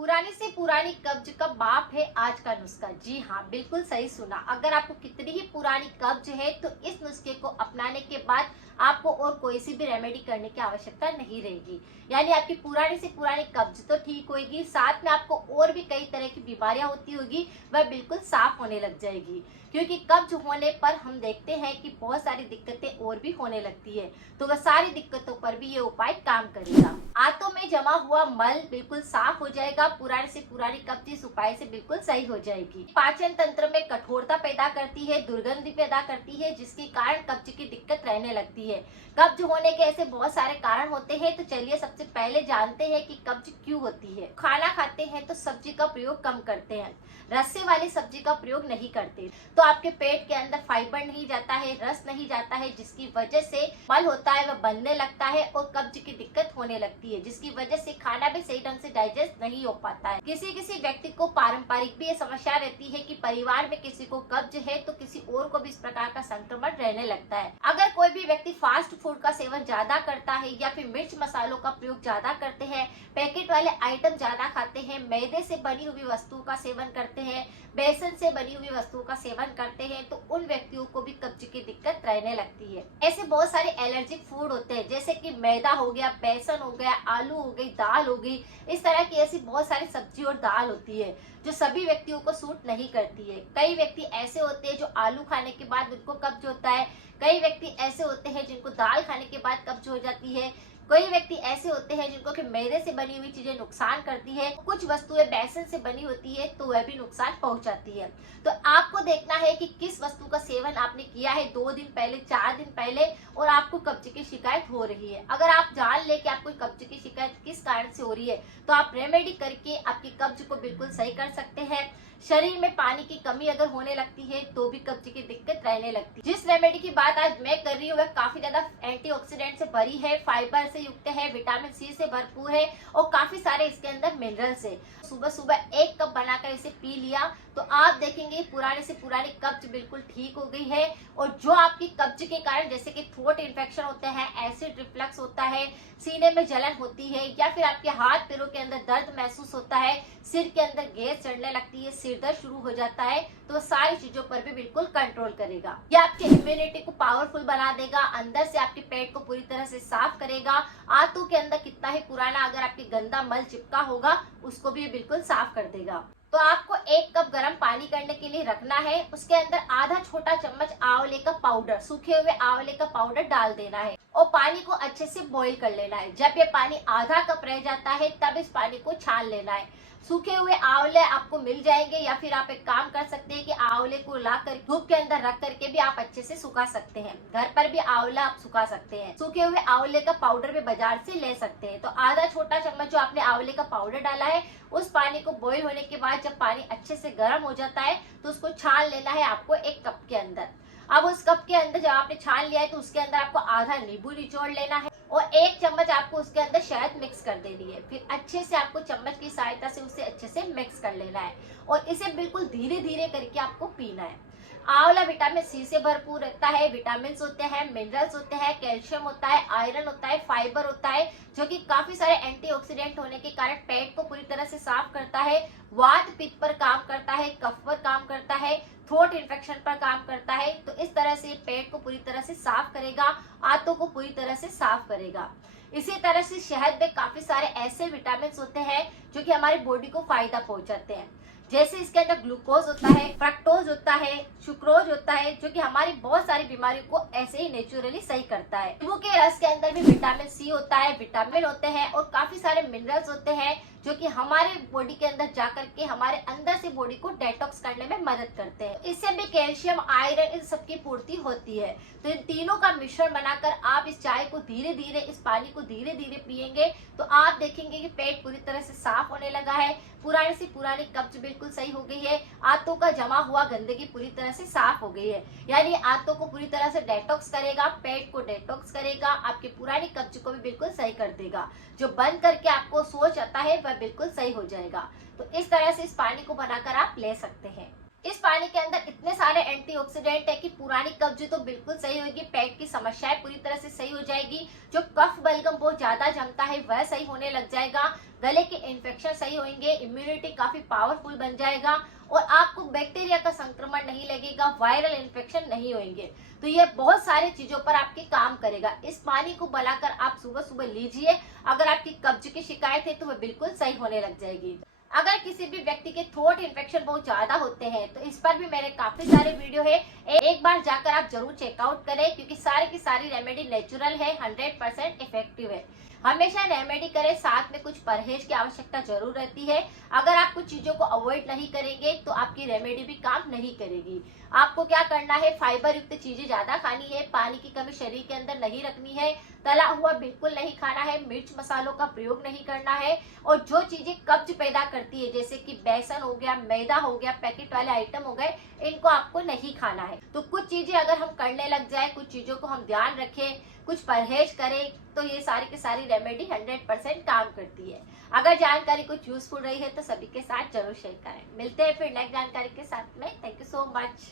पुरानी से पुरानी कब्ज का बाप है आज का नुस्खा। जी हाँ, बिल्कुल सही सुना। अगर आपको कितनी ही पुरानी कब्ज है तो इस नुस्खे को अपनाने के बाद आपको और कोई सी भी रेमेडी करने की आवश्यकता नहीं रहेगी। यानी आपकी पुरानी से पुरानी कब्ज तो ठीक होगी, साथ में आपको और भी कई तरह की बीमारियां होती होगी वह बिल्कुल साफ होने लग जाएगी। क्योंकि कब्ज होने पर हम देखते हैं कि बहुत सारी दिक्कतें और भी होने लगती है, तो वह सारी दिक्कतों पर भी ये उपाय काम करेगा। आंतों में जमा हुआ मल बिल्कुल साफ हो जाएगा। पुराने से पुरानी कब्ज इस उपाय से बिल्कुल सही हो जाएगी। पाचन तंत्र में कठोरता पैदा करती है, दुर्गंध पैदा करती है, जिसके कारण कब्ज की दिक्कत रहने लगती है। कब्ज होने के ऐसे बहुत सारे कारण होते हैं, तो चलिए सबसे पहले जानते हैं कि कब्ज क्यों होती है। खाना खाते हैं तो सब्जी का प्रयोग कम करते हैं, रस्से वाली सब्जी का प्रयोग नहीं करते, तो आपके पेट के अंदर फाइबर नहीं जाता है, रस नहीं जाता है, जिसकी वजह से मल होता है वह बनने लगता है और कब्ज की दिक्कत होने लगती है, जिसकी वजह से खाना भी सही ढंग से डाइजेस्ट नहीं हो पाता है। किसी किसी व्यक्ति को पारंपरिक भी ये समस्या रहती है कि परिवार में किसी को कब्ज है तो किसी और को भी इस प्रकार का संक्रमण रहने लगता है। अगर कोई भी व्यक्ति फास्ट फूड का सेवन ज्यादा करता है या फिर मिर्च मसालों का प्रयोग ज्यादा करते हैं, पैकेट वाले आइटम ज्यादा खाते हैं, मैदे से बनी हुई वस्तुओं का सेवन करते हैं, बेसन से बनी हुई वस्तुओं का सेवन करते हैं, तो उन व्यक्तियों को भी कब्ज की दिक्कत रहने लगती है। ऐसे बहुत सारे एलर्जिक फूड होते हैं, जैसे कि मैदा हो गया, बेसन हो गया, आलू हो गई, दाल हो गई, इस तरह की ऐसी बहुत सारी सब्जी और दाल होती है जो सभी व्यक्तियों को सूट नहीं करती है। कई व्यक्ति ऐसे होते हैं जो आलू खाने के बाद उनको कब्ज होता है, कई व्यक्ति ऐसे होते हैं जिनको दाल खाने के बाद कब्ज हो जाती है, कई व्यक्ति ऐसे होते हैं जिनको कि मैदे से बनी हुई चीजें नुकसान करती है, कुछ वस्तुएं बेसन से बनी होती है तो वह भी नुकसान पहुंचाती है। तो आपको देखना है कि किस वस्तु का सेवन आपने किया है 2 दिन पहले, 4 दिन पहले, और आपको कब्ज की शिकायत हो रही है। अगर आप जान ले कि आपको कब्ज की शिकायत किस कारण से हो रही है तो आप रेमेडी करके आपकी कब्ज को बिल्कुल सही कर सकते हैं। शरीर में पानी की कमी अगर होने लगती है तो भी कब्ज की दिक्कत रहने लगती है। जिस रेमेडी की बात आज मैं कर रही हूँ वह काफी ज्यादा एंटीऑक्सीडेंट से भरी है, फाइबर से युक्त है, विटामिन सी से भरपूर है और काफी सारे इसके अंदर मिनरल्स है। सुबह सुबह 1 कप बनाकर इसे पी लिया तो आप देखेंगे पुराने से पुरानी कब्ज बिल्कुल ठीक हो गई है। और जो आपकी कब्ज के कारण जैसे कि थ्रोट इन्फेक्शन होते हैं, एसिड रिफ्लक्स होता है, सीने में जलन होती है, या फिर आपके हाथ पैरों के अंदर दर्द महसूस होता है, सिर के अंदर गैस चढ़ने लगती है, सिर दर्द शुरू हो जाता है, तो सारी चीजों पर भी बिल्कुल कंट्रोल करेगा। ये आपके इम्यूनिटी को पावरफुल बना देगा, अंदर से आपके पेट को पूरी तरह से साफ करेगा। आंतों के अंदर कितना ही पुराना अगर आपके गंदा मल चिपका होगा उसको भी बिल्कुल साफ कर देगा। तो आपको 1 कप गर्म पानी करने के लिए रखना है, उसके अंदर आधा छोटा चम्मच आंवले का पाउडर, सूखे हुए आंवले का पाउडर डाल देना है और पानी को अच्छे से बॉईल कर लेना है। जब ये पानी आधा कप रह जाता है तब इस पानी को छान लेना है। सूखे हुए आंवले आपको मिल जाएंगे, या फिर आप एक काम कर सकते हैं कि आंवले को लाकर धूप के अंदर रख करके भी आप अच्छे से सुखा सकते हैं। घर पर भी आंवला आप सुखा सकते हैं। सूखे हुए आंवले का पाउडर भी बाजार से ले सकते हैं। तो आधा छोटा चम्मच जो आपने आंवले का पाउडर डाला है उस पानी को बॉईल होने के बाद जब पानी अच्छे से गर्म हो जाता है तो उसको छान लेना है आपको 1 कप के अंदर। अब उस कप के अंदर जब आपने छान लिया है तो उसके अंदर आपको आधा नींबू निचोड़ लेना है और 1 चम्मच आपको उसके अंदर शहद मिक्स कर देनी है। फिर अच्छे से आपको चम्मच की सहायता से उसे अच्छे से मिक्स कर लेना है और इसे बिल्कुल धीरे धीरे करके आपको पीना है। आंवला विटामिन सी से भरपूर रहता है, विटामिन होते हैं, मिनरल्स होते हैं, कैल्शियम होता है, आयरन होता है, फाइबर होता है, जो कि काफी सारे एंटीऑक्सीडेंट होने के कारण पेट को पूरी तरह से साफ करता है, वात पित्त पर काम करता है, कफ पर काम करता है, थ्रोट इन्फेक्शन पर काम करता है। तो इस तरह से पेट को पूरी तरह से साफ करेगा, आंतों को पूरी तरह से साफ करेगा। इसी तरह से शहद में काफी सारे ऐसे विटामिन होते हैं जो कि हमारी बॉडी को फायदा पहुंचाते हैं, जैसे इसके अंदर ग्लूकोज होता है, फ्रक्टोज होता है, सुक्रोज होता है, जो कि हमारी बहुत सारी बीमारियों को ऐसे ही नेचुरली सही करता है। नींबू के रस के अंदर भी विटामिन सी होता है, विटामिन होते हैं और काफी सारे मिनरल्स होते हैं जो कि हमारे बॉडी के अंदर जाकर के हमारे अंदर से बॉडी को डेटॉक्स करने में मदद करते हैं। इससे भी कैल्शियम, आयरन, इन सबकी पूर्ति होती है। तो इन तीनों का मिश्रण बनाकर आप इस चाय को धीरे धीरे, इस पानी को धीरे धीरे पिएंगे तो आप देखेंगे कि पेट पूरी तरह से साफ होने लगा है, पुरानी से पुरानी कब्ज बिल्कुल सही हो गई है, आंतों का जमा हुआ गंदगी पूरी तरह से साफ हो गई है। यानी आंतों को पूरी तरह से डेटॉक्स करेगा, पेट को डेटॉक्स करेगा, आपकी पुरानी कब्ज को भी बिल्कुल सही कर देगा। जो बंद करके आपको सोच आता है वह बिल्कुल सही हो जाएगा। तो इस तरह से इस पानी को बनाकर आप ले सकते हैं। इस पानी के अंदर इतने सारे एंटीऑक्सीडेंट है कि पुरानी कब्ज तो बिल्कुल सही होगी, पेट की समस्याएं पूरी तरह से सही हो जाएगी, जो कफ बलगम बहुत ज्यादा जमता है वह सही होने लग जाएगा, गले के इन्फेक्शन सही होंगे, इम्यूनिटी काफी पावरफुल बन जाएगा और आपको बैक्टीरिया का संक्रमण नहीं लगेगा, वायरल इन्फेक्शन नहीं होंगे। तो ये बहुत सारी चीजों पर आपके काम करेगा। इस पानी को बनाकर आप सुबह सुबह लीजिए, अगर आपकी कब्ज की शिकायत है तो वह बिल्कुल सही होने लग जाएगी। अगर किसी भी व्यक्ति के थ्रोट इन्फेक्शन बहुत ज्यादा होते हैं तो इस पर भी मेरे काफी सारे वीडियो है, एक बार जाकर आप जरूर चेकआउट करें, क्योंकि सारी की सारी रेमेडी नेचुरल है, 100% इफेक्टिव है। हमेशा रेमेडी करें, साथ में कुछ परहेज की आवश्यकता जरूर रहती है। अगर आप कुछ चीजों को अवॉइड नहीं करेंगे तो आपकी रेमेडी भी काम नहीं करेगी। आपको क्या करना है, फाइबर युक्त चीजें ज्यादा खानी है, पानी की कमी शरीर के अंदर नहीं रखनी है, तला हुआ बिल्कुल नहीं खाना है, मिर्च मसालों का प्रयोग नहीं करना है, और जो चीजें कब्ज पैदा करती है जैसे कि बेसन हो गया, मैदा हो गया, पैकेट वाले आइटम हो गए, इनको आपको नहीं खाना है। तो कुछ चीजें अगर हम करने लग जाए, कुछ चीजों को हम ध्यान रखें, कुछ परहेज करें, तो ये सारी की सारी रेमेडी 100% काम करती है। अगर जानकारी कुछ यूजफुल रही है तो सभी के साथ जरूर शेयर करें। मिलते हैं फिर नेक्स्ट जानकारी के साथ में। Thank you so much.